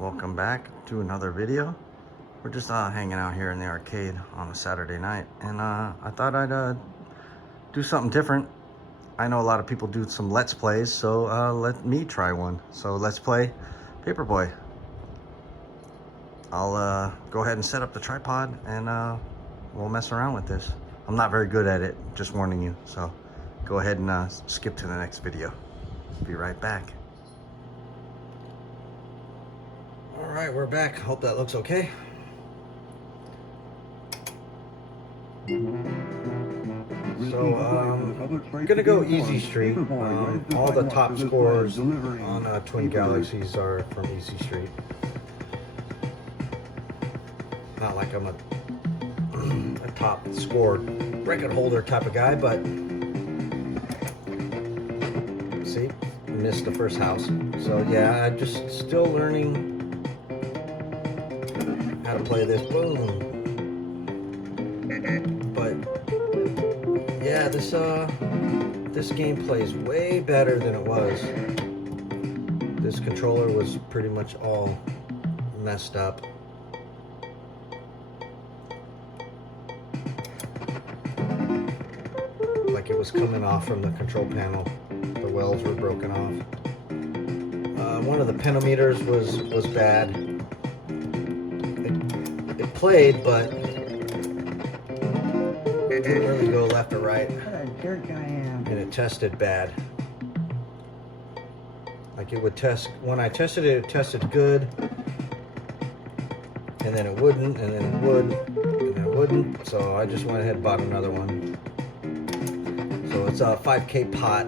welcome back to another video. We're just hanging out here in the arcade on a Saturday night, and I thought I'd do something different. I know a lot of people do some Let's Plays, so let me try one. So let's play Paperboy. I'll go ahead and set up the tripod, and we'll mess around with this. I'm not very good at it, just warning you, so go ahead and skip to the next video. Be right back. All right, we're back. Hope that looks okay. So, I'm gonna go Easy Street. All the top scores on Twin Galaxies are from Easy Street. Not like I'm a top score record holder type of guy, but see, missed the first house. So yeah, I'm just still learning how to play this. Boom. But yeah, this game plays way better than it was. This controller was pretty much all messed up. Like it was coming off from the control panel. The welds were broken off. One of the penometers was bad. It played, but it didn't really go left or right. What a jerk I am. And it tested bad. Like it would test, when I tested it, it tested good. And then it wouldn't, and then it would, and then it wouldn't. So I just went ahead and bought another one. So it's a 5K pot.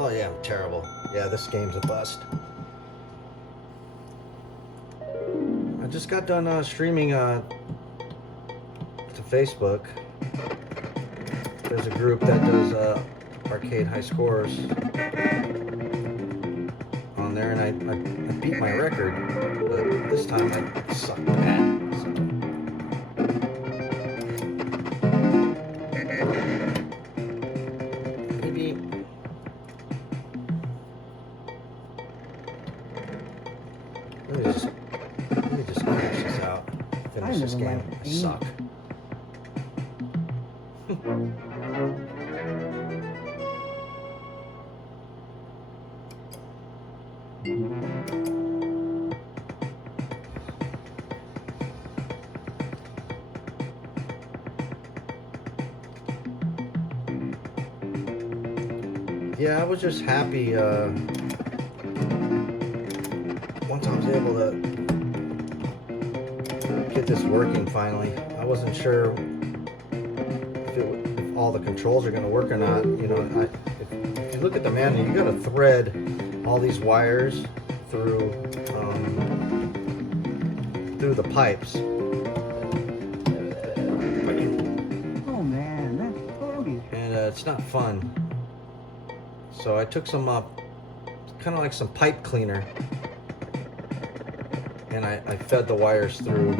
Oh yeah, I'm terrible. Yeah, this game's a bust. I just got done streaming to Facebook. There's a group that does arcade high scores on there, and I beat my record, but this time I sucked bad. Let me just finish this out. Finish this game. I suck. Yeah, I was just happy once I was able to get this working finally. I wasn't sure if all the controls are going to work or not. You know, if you look at the manual, you got to thread all these wires through the pipes. Oh man, that's bogus. And it's not fun. So I took some kind of like some pipe cleaner, and I fed the wires through,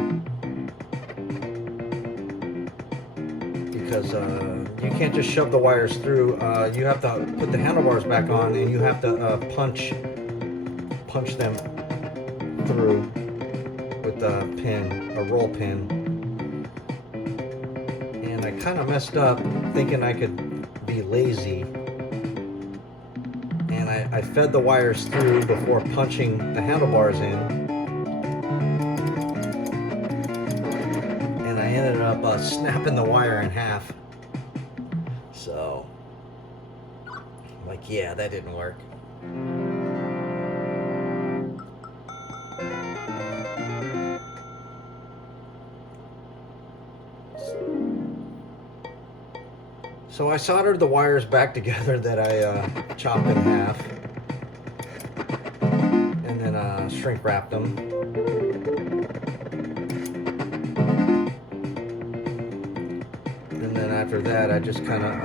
because you can't just shove the wires through. You have to put the handlebars back on, and you have to punch them through with a pin, a roll pin. And I kind of messed up thinking I could be lazy. And I fed the wires through before punching the handlebars in. And I ended up snapping the wire in half. So, like, yeah, that didn't work. So I soldered the wires back together that I chopped in half, and then shrink wrapped them. And then after that, I just kind of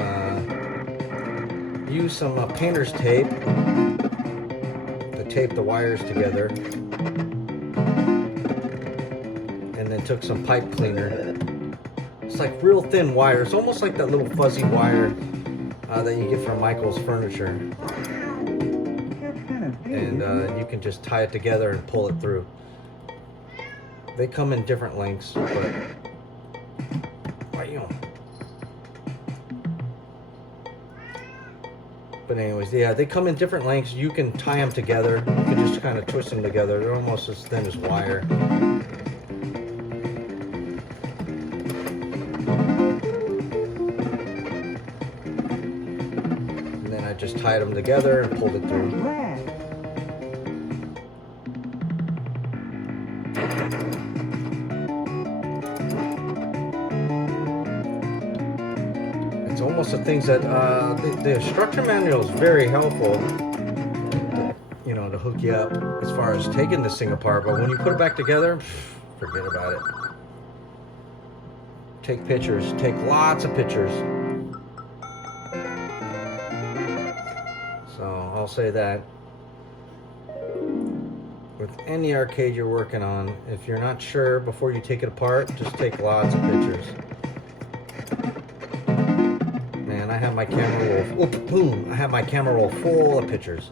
used some painter's tape to taped the wires together, and then took some pipe cleaner. It's like real thin wire. It's almost like that little fuzzy wire that you get from Michael's Furniture. And you can just tie it together and pull it through. They come in different lengths, but anyways, yeah, they come in different lengths. You can tie them together. You can just kind of twist them together. They're almost as thin as wire. And then I just tied them together and pulled it through. It's almost the things that the instructor manual is very helpful, you know, to hook you up as far as taking this thing apart. But when you put it back together, forget about it. Take pictures, take lots of pictures. So I'll say that with any arcade you're working on, if you're not sure before you take it apart, just take lots of pictures. Man, I have my camera roll. Oh, boom! I have my camera roll full of pictures.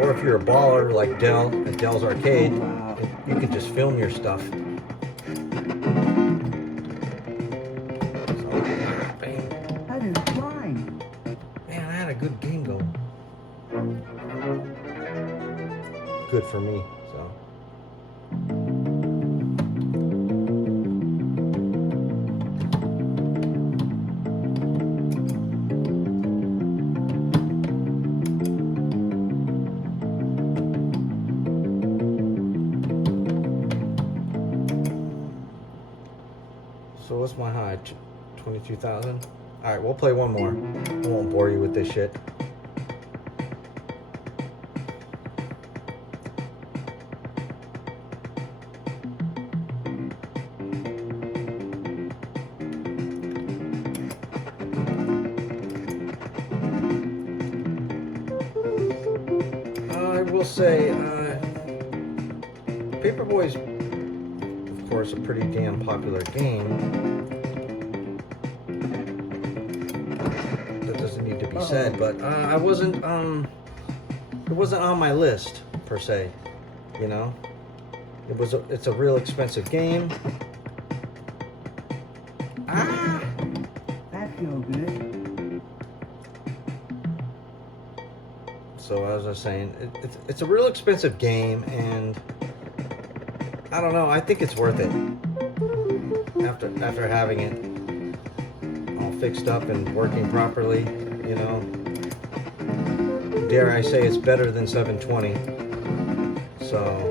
Or if you're a baller like Dell at Dell's Arcade, you can just film your stuff. That is fine. Man, I had a good game going. Good for me, so. So what's my high? 22,000? Alright, we'll play one more. I won't bore you with this shit. I will say, Paperboy's, of course, a pretty damn popular game. That doesn't need to be said, but I wasn't, it wasn't on my list, per se, you know? It's a real expensive game. That feels good. So as I was saying, it's a real expensive game, and I don't know. I think it's worth it after having it all fixed up and working properly. You know, dare I say it's better than 720. So.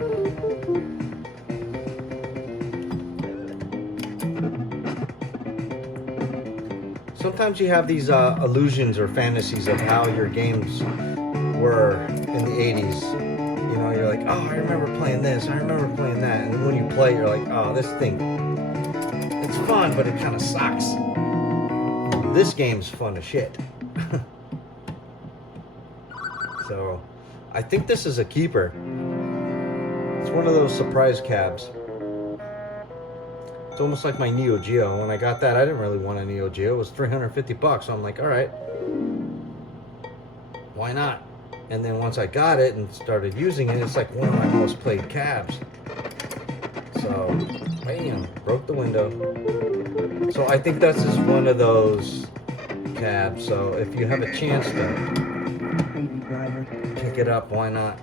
Sometimes you have these illusions or fantasies of how your games were in the 80s. You know, you're like, oh, I remember playing this, I remember playing that. And then when you play, you're like, oh, this thing, it's fun, but it kind of sucks. This game's fun as shit. So, I think this is a keeper. It's one of those surprise cabs. It's almost like my Neo Geo. When I got that, I didn't really want a Neo Geo. It was $350, so I'm like, all right, why not? And then once I got it and started using it, it's like one of my most played cabs. So, bam, broke the window. So I think this is one of those cabs. So if you have a chance to pick it up, why not?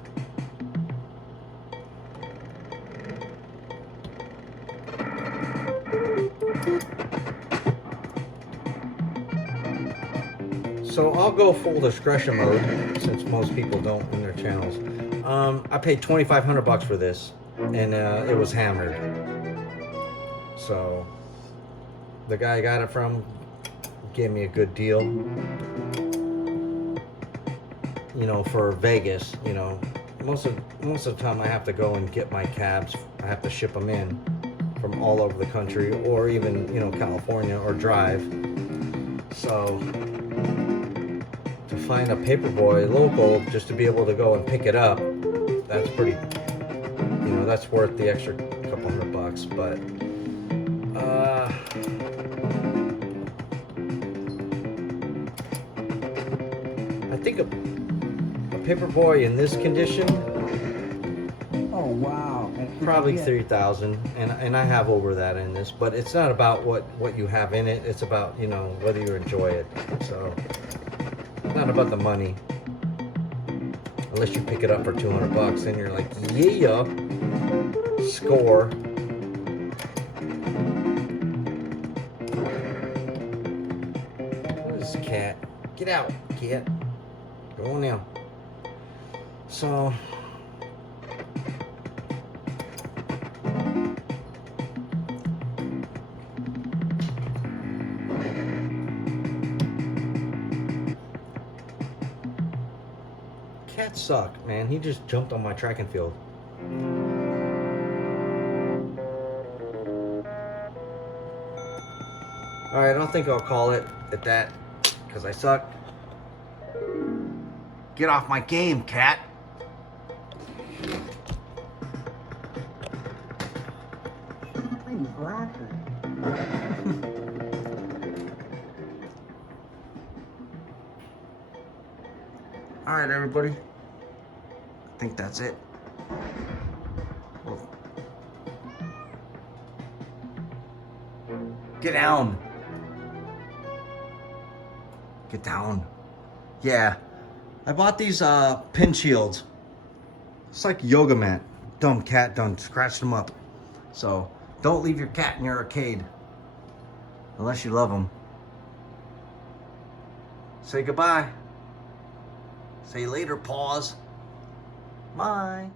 So I'll go full discretion mode, since most people don't in their channels. I paid $2,500 for this, and it was hammered. So the guy I got it from gave me a good deal. You know, for Vegas, you know, most of the time I have to go and get my cabs. I have to ship them in from all over the country, or even, you know, California, or drive. So to find a paperboy local just to be able to go and pick it up, that's pretty, you know, that's worth the extra couple $100. But I think a paperboy in this condition, Oh, wow. That's probably good. 3,000, and I have over that in this. But it's not about what you have in it. It's about, you know, whether you enjoy it. So it's not about the money, unless you pick it up for $200 and you're like, yeah, score. What is this cat? Get out, cat. Go on now. So cats suck, man. He just jumped on my track and field. Alright, I don't think I'll call it at that, because I suck. Get off my game, cat. These glasses. Alright, everybody. I think that's it. Well, get down. Get down. Yeah. I bought these pin shields. It's like yoga mat. Dumb cat done scratched them up. So don't leave your cat in your arcade unless you love them. Say goodbye. Say later, paws. Bye.